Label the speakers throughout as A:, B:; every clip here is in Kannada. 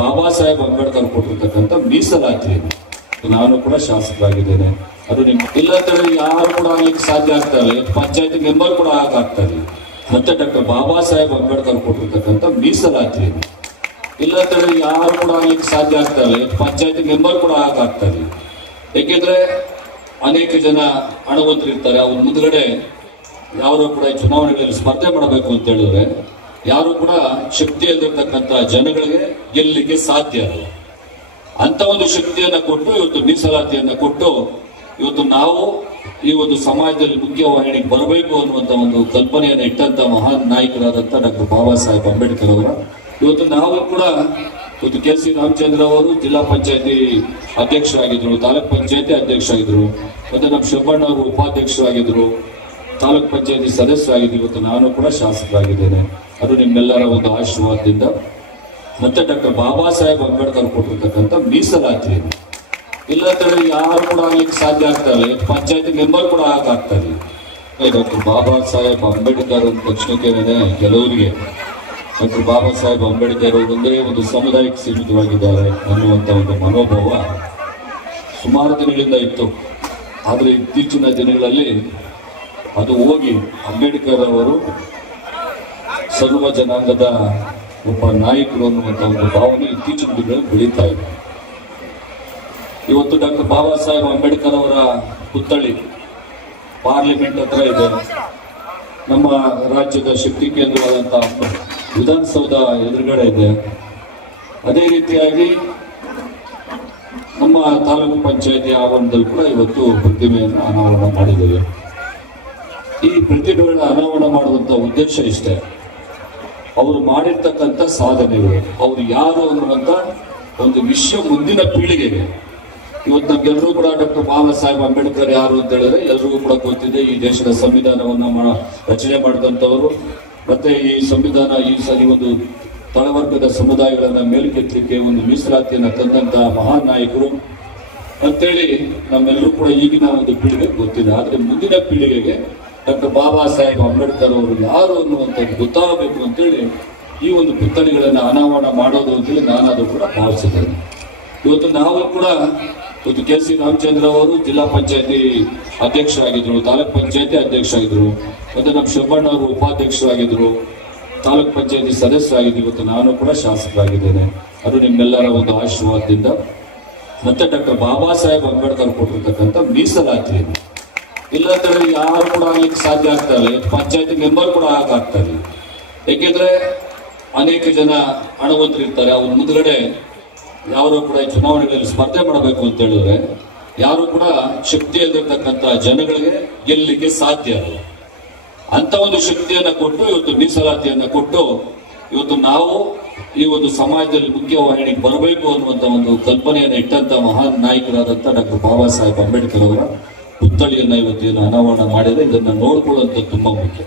A: ಬಾಬಾ ಸಾಹೇಬ್ ಅಂಬೇಡ್ಕರ್ ಕೊಟ್ಟಿರ್ತಕ್ಕಂಥ ಮೀಸಲಾತಿ ನಾನು ಕೂಡ ಶಾಸಕರಾಗಿದ್ದೇನೆ. ಅದು ನಿಮ್ಮ ಇಲ್ಲ ಹೇಳಿದ್ರೆ ಯಾರು ಕೂಡ ಆಗ್ಲಿಕ್ಕೆ ಸಾಧ್ಯ ಆಗ್ತಾ ಇಲ್ಲ. ಇವತ್ತು ಪಂಚಾಯತಿ ಮೆಂಬರ್ ಕೂಡ ಆಗಾಗ್ತಾ ಇಲ್ಲ. ಮತ್ತೆ ಡಾಕ್ಟರ್ ಬಾಬಾ ಸಾಹೇಬ್ ಅಂಬೇಡ್ಕರ್ ಕೊಟ್ಟಿರ್ತಕ್ಕಂಥ ಮೀಸಲಾತಿ ಇಲ್ಲ ಹೇಳಿದ್ರೆ ಯಾರು ಕೂಡ ಆಗ್ಲಿಕ್ಕೆ ಸಾಧ್ಯ ಆಗ್ತಾ ಇಲ್ಲ. ಇವತ್ತು ಪಂಚಾಯತಿ ಮೆಂಬರ್ ಕೂಡ ಆಗಾಗ್ತಾ ಇಲ್ಲ. ಏಕೆಂದ್ರೆ ಅನೇಕ ಜನ ಹಣವಂತರಿರ್ತಾರೆ. ಅವ್ರ ಮುಂದ್ಗಡೆ ಯಾರು ಕೂಡ ಚುನಾವಣೆಗಳಲ್ಲಿ ಸ್ಪರ್ಧೆ ಮಾಡಬೇಕು ಅಂತ ಹೇಳಿದ್ರೆ ಯಾರು ಕೂಡ ಶಕ್ತಿಯಲ್ಲಿರ್ತಕ್ಕಂಥ ಜನಗಳಿಗೆ ಗೆಲ್ಲಲಿಕ್ಕೆ ಸಾಧ್ಯ ಅಲ್ಲ. ಅಂತ ಒಂದು ಶಕ್ತಿಯನ್ನ ಕೊಟ್ಟು ಇವತ್ತು ಮೀಸಲಾತಿಯನ್ನು ಕೊಟ್ಟು ಇವತ್ತು ನಾವು ಈ ಒಂದು ಸಮಾಜದಲ್ಲಿ ಮುಖ್ಯವಾಹಿನಿಗೆ ಬರಬೇಕು ಅನ್ನುವಂತ ಒಂದು ಕಲ್ಪನೆಯನ್ನು ಇಟ್ಟಂತ ಮಹಾನ್ ನಾಯಕರಾದಂತ ಡಾಕ್ಟರ್ ಬಾಬಾ ಸಾಹೇಬ್ ಅಂಬೇಡ್ಕರ್ ಅವರ. ಇವತ್ತು ನಾವು ಕೂಡ ಇವತ್ತು ಕೆ ಸಿ ರಾಮಚಂದ್ರ ಅವರು ಜಿಲ್ಲಾ ಪಂಚಾಯತಿ ಅಧ್ಯಕ್ಷರಾಗಿದ್ದರು, ತಾಲೂಕ್ ಪಂಚಾಯತಿ ಅಧ್ಯಕ್ಷರಾಗಿದ್ದರು, ಮತ್ತು ನಮ್ಮ ಶಿವಣ್ಣ ಅವರು ಉಪಾಧ್ಯಕ್ಷರಾಗಿದ್ರು ತಾಲೂಕ್ ಪಂಚಾಯತಿ ಸದಸ್ಯರಾಗಿದ್ದು ಇವತ್ತು ನಾನು ಕೂಡ ಶಾಸಕರಾಗಿದ್ದೇನೆ. ಅದು ನಿಮ್ಮೆಲ್ಲರ ಒಂದು ಆಶೀರ್ವಾದದಿಂದ. ಮತ್ತೆ ಡಾಕ್ಟರ್ ಬಾಬಾ ಸಾಹೇಬ್ ಅಂಬೇಡ್ಕರ್ ಕೊಟ್ಟಿರ್ತಕ್ಕಂಥ ಮೀಸಲಾತಿ ಇಲ್ಲ ತರ ಯಾರು ಕೂಡ ಆಗ್ಲಿಕ್ಕೆ ಸಾಧ್ಯ ಆಗ್ತಾ ಇಲ್ಲ. ಪಂಚಾಯತಿ ಮೆಂಬರ್ ಕೂಡ ಆಗಾಗ್ತಾ ಇಲ್ಲ. ಡಾಕ್ಟರ್ ಬಾಬಾ ಸಾಹೇಬ್ ಅಂಬೇಡ್ಕರ್ ಅಂದ ತಕ್ಷಣಕ್ಕೆ ಕೆಲವರಿಗೆ. ಡಾಕ್ಟರ್ ಬಾಬಾ ಸಾಹೇಬ್ ಅಂಬೇಡ್ಕರ್ ಒಂದೇ ಒಂದು ಸಮುದಾಯಕ್ಕೆ ಸೀಮಿತವಾಗಿದ್ದಾರೆ ಅನ್ನುವಂಥ ಒಂದು ಮನೋಭಾವ ಸುಮಾರು ದಿನಗಳಿಂದ ಇತ್ತು. ಆದರೆ ಇತ್ತೀಚಿನ ದಿನಗಳಲ್ಲಿ ಅದು ಹೋಗಿ ಅಂಬೇಡ್ಕರ್ ಅವರು ಸರ್ವ ಜನಾಂಗದ ಒಬ್ಬ ನಾಯಕರು ಅನ್ನುವಂಥ ಒಂದು ಭಾವನೆ ಇತ್ತೀಚಿನ ದಿನಗಳಲ್ಲಿ ಬೆಳೀತಾ ಇದೆ. ಇವತ್ತು ಡಾಕ್ಟರ್ ಬಾಬಾ ಸಾಹೇಬ್ ಅಂಬೇಡ್ಕರ್ ಅವರ ಪುತ್ಥಳಿ ಪಾರ್ಲಿಮೆಂಟ್ ಹತ್ರ ಇದೆ. ನಮ್ಮ ರಾಜ್ಯದ ಶಕ್ತಿ ಕೇಂದ್ರವಾದಂಥ ವಿಧಾನಸೌಧ ಎದುರುಗಡೆ ಇದೆ. ಅದೇ ರೀತಿಯಾಗಿ ನಮ್ಮ ತಾಲೂಕು ಪಂಚಾಯತಿ ಆವರಣದಲ್ಲಿ ಕೂಡ ಇವತ್ತು ಪ್ರತಿಮೆಯನ್ನು ಅನಾವರಣ ಮಾಡಿದ್ದೇವೆ. ಈ ಪ್ರತಿಭೆಗಳನ್ನ ಅನಾವರಣ ಮಾಡುವಂತ ಉದ್ದೇಶ ಇಷ್ಟೇ. ಅವರು ಮಾಡಿರ್ತಕ್ಕಂಥ ಸಾಧನೆಗಳು, ಅವರು ಯಾರು ಅನ್ನುವಂತ ಒಂದು ವಿಶ್ವ ಮುಂದಿನ ಪೀಳಿಗೆಗೆ. ಇವತ್ತು ನಮ್ಗೆಲ್ಲರೂ ಕೂಡ ಡಾಕ್ಟರ್ ಬಾಬಾ ಸಾಹೇಬ್ ಅಂಬೇಡ್ಕರ್ ಯಾರು ಅಂತ ಹೇಳಿದ್ರೆ ಎಲ್ರಿಗೂ ಕೂಡ ಗೊತ್ತಿದೆ ಈ ದೇಶದ ಸಂವಿಧಾನವನ್ನು ರಚನೆ ಮಾಡಿದಂಥವರು ಮತ್ತೆ ಈ ಸಂವಿಧಾನ ಈ ಸರಿ ಒಂದು ತಳವರ್ಗದ ಸಮುದಾಯಗಳನ್ನು ಮೇಲ್ಕೆತ್ತಲಿಕ್ಕೆ ಒಂದು ಮೀಸಲಾತಿಯನ್ನು ತಂದಂತ ಮಹಾನ್ ನಾಯಕರು. ಅಂತೇಳಿ ನಮ್ಮೆಲ್ಲರೂ ಕೂಡ ಈಗಿನ ಒಂದು ಪೀಳಿಗೆ ಗೊತ್ತಿದೆ. ಆದರೆ ಮುಂದಿನ ಪೀಳಿಗೆಗೆ ಡಾಕ್ಟರ್ ಬಾಬಾ ಸಾಹೇಬ್ ಅಂಬೇಡ್ಕರ್ ಅವರು ಯಾರು ಅನ್ನುವಂಥದ್ದು ಗೊತ್ತಾಗಬೇಕು ಅಂತೇಳಿ ಈ ಒಂದು ಪುತ್ತಳಿಗಳನ್ನು ಅನಾವರಣ ಮಾಡೋದು ಅಂತೇಳಿ ನಾನು ಅದು ಕೂಡ ಭಾವಿಸಿದ್ದೇನೆ. ಇವತ್ತು ನಾವು ಕೂಡ ಇವತ್ತು ಕೆ ಸಿ ರಾಮಚಂದ್ರ ಅವರು ಜಿಲ್ಲಾ ಪಂಚಾಯತಿ ಅಧ್ಯಕ್ಷರಾಗಿದ್ರು ತಾಲೂಕ್ ಪಂಚಾಯತಿ ಅಧ್ಯಕ್ಷರಾಗಿದ್ರು ಮತ್ತೆ ನಮ್ಮ ಶಿವಣ್ಣ ಅವರು ಉಪಾಧ್ಯಕ್ಷರಾಗಿದ್ದರು, ತಾಲೂಕ್ ಪಂಚಾಯತಿ ಸದಸ್ಯರಾಗಿದ್ದರು. ಇವತ್ತು ನಾನು ಕೂಡ ಶಾಸಕರಾಗಿದ್ದೇನೆ. ಅದು ನಿಮ್ಮೆಲ್ಲರ ಒಂದು ಆಶೀರ್ವಾದದಿಂದ ಮತ್ತೆ ಡಾಕ್ಟರ್ ಬಾಬಾ ಸಾಹೇಬ್ ಅಂಬೇಡ್ಕರ್ ಕೊಟ್ಟಿರ್ತಕ್ಕಂಥ ಮೀಸಲಾತಿ ಇಲ್ಲ ಅಂತ ಹೇಳಿದ್ರೆ ಯಾರು ಕೂಡ ಆಗ್ಲಿಕ್ಕೆ ಸಾಧ್ಯ ಆಗ್ತಾ ಇಲ್ಲ. ಇವತ್ತು ಪಂಚಾಯತಿ ಮೆಂಬರ್ ಕೂಡ ಆಗಾಗ್ತಾ ಇಲ್ಲ ಏಕೆಂದ್ರೆ ಅನೇಕ ಜನ ಹಣವಂತರು ಇರ್ತಾರೆ ಅವ್ರ ಮುಂದ್ಗಡೆ ಯಾರು ಕೂಡ ಈ ಚುನಾವಣೆಗಳಲ್ಲಿ ಸ್ಪರ್ಧೆ ಮಾಡಬೇಕು ಅಂತ ಹೇಳಿದ್ರೆ ಯಾರು ಕೂಡ ಶಕ್ತಿಯಲ್ಲಿರ್ತಕ್ಕಂಥ ಜನಗಳಿಗೆ ಗೆಲ್ಲಲಿಕ್ಕೆ ಸಾಧ್ಯ ಅಲ್ಲ. ಅಂತ ಒಂದು ಶಕ್ತಿಯನ್ನ ಕೊಟ್ಟು ಇವತ್ತು ಮೀಸಲಾತಿಯನ್ನ ಕೊಟ್ಟು ಇವತ್ತು ನಾವು ಈ ಒಂದು ಸಮಾಜದಲ್ಲಿ ಮುಖ್ಯವಾಹಿನಿಗೆ ಬರಬೇಕು ಅನ್ನುವಂತ ಒಂದು ಕಲ್ಪನೆಯನ್ನು ಇಟ್ಟಂತ ಮಹಾನ್ ನಾಯಕರಾದಂತ ಡಾಕ್ಟರ್ ಬಾಬಾ ಸಾಹೇಬ್ ಅಂಬೇಡ್ಕರ್ ಅವರ ಪುತ್ಥಳಿಯನ್ನ ಇವತ್ತು ಅನಾವರಣ ಮಾಡಿದರೆ ಇದನ್ನ ನೋಡ್ಕೊಳ್ಳುವಂತ ತುಂಬಾ ಮುಖ್ಯ.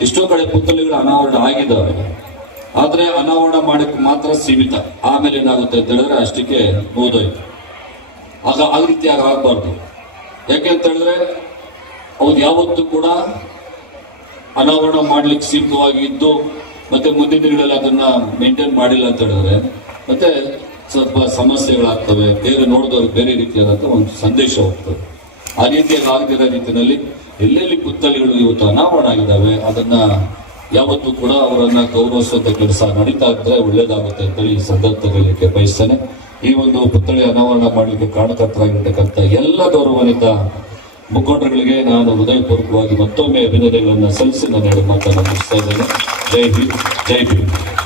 A: ಎಷ್ಟೋ ಕಡೆ ಪುತ್ಥಳಿಗಳು ಅನಾವರಣ ಆಗಿದ್ದಾವೆ ಆದರೆ ಅನಾವರಣ ಮಾಡಕ್ಕೆ ಮಾತ್ರ ಸೀಮಿತ. ಆಮೇಲೆ ಏನಾಗುತ್ತೆ? ಅಂತ ಹೇಳಿದ್ರೆ ಅಷ್ಟಕ್ಕೆ ಓದೋಯ್ತು ಆಗ ಆ ರೀತಿಯಾಗಿ ಆಗಬಾರ್ದು. ಯಾಕೆಂತ ಹೇಳಿದ್ರೆ, ಅವ್ರು ಯಾವತ್ತೂ ಕೂಡ ಅನಾವರಣ ಮಾಡ್ಲಿಕ್ಕೆ ಸೀಮಿತವಾಗಿ ಇದ್ದು, ಮತ್ತೆ ಮುಂದಿನ ದಿನಗಳಲ್ಲಿ ಅದನ್ನ ಮೇಂಟೈನ್ ಮಾಡಿಲ್ಲ ಅಂತ ಹೇಳಿದ್ರೆ, ಮತ್ತೆ ಸ್ವಲ್ಪ ಸಮಸ್ಯೆಗಳಾಗ್ತವೆ. ಬೇರೆ ನೋಡಿದವ್ರು ಬೇರೆ ರೀತಿಯಾದಂತ ಒಂದು ಸಂದೇಶ ಹೋಗ್ತದೆ. ಆ ರೀತಿಯಲ್ಲಿ ಆಗದಿರೋ ರೀತಿಯಲ್ಲಿ ಎಲ್ಲೆಲ್ಲಿ ಪುತ್ಥಳಿಗಳು ಇವತ್ತು ಅನಾವರಣ ಆಗಿದ್ದಾವೆ ಅದನ್ನ ಯಾವತ್ತೂ ಕೂಡ ಅವರನ್ನ ಗೌರವಿಸುವಂತ ಕೆಲಸ ನಡೀತಾ ಇದ್ರೆ ಒಳ್ಳೇದಾಗುತ್ತೆ ಅಂತೇಳಿ ಈ ಸಂದರ್ಭದಲ್ಲಿ ಬಯಸ್ತೇನೆ ಈ ಒಂದು ಪುತ್ಥಳಿ ಅನಾವರಣ ಮಾಡಲಿಕ್ಕೆ ಕಾರಣಕರ್ತರಾಗಿರ್ತಕ್ಕಂಥ ಎಲ್ಲ ಗೌರವಾನ್ವಿತ ಮುಖಂಡರುಗಳಿಗೆ ನಾನು ಹೃದಯಪೂರ್ವಕವಾಗಿ ಮತ್ತೊಮ್ಮೆ ಅಭಿನಂದನೆಗಳನ್ನು ಸಲ್ಲಿಸಿ ನಾನು ಮಾತನ್ನು ಇದ್ದೇನೆ. ಜೈ ಹಿಂದ್ ಜೈ ಭೀಮ್.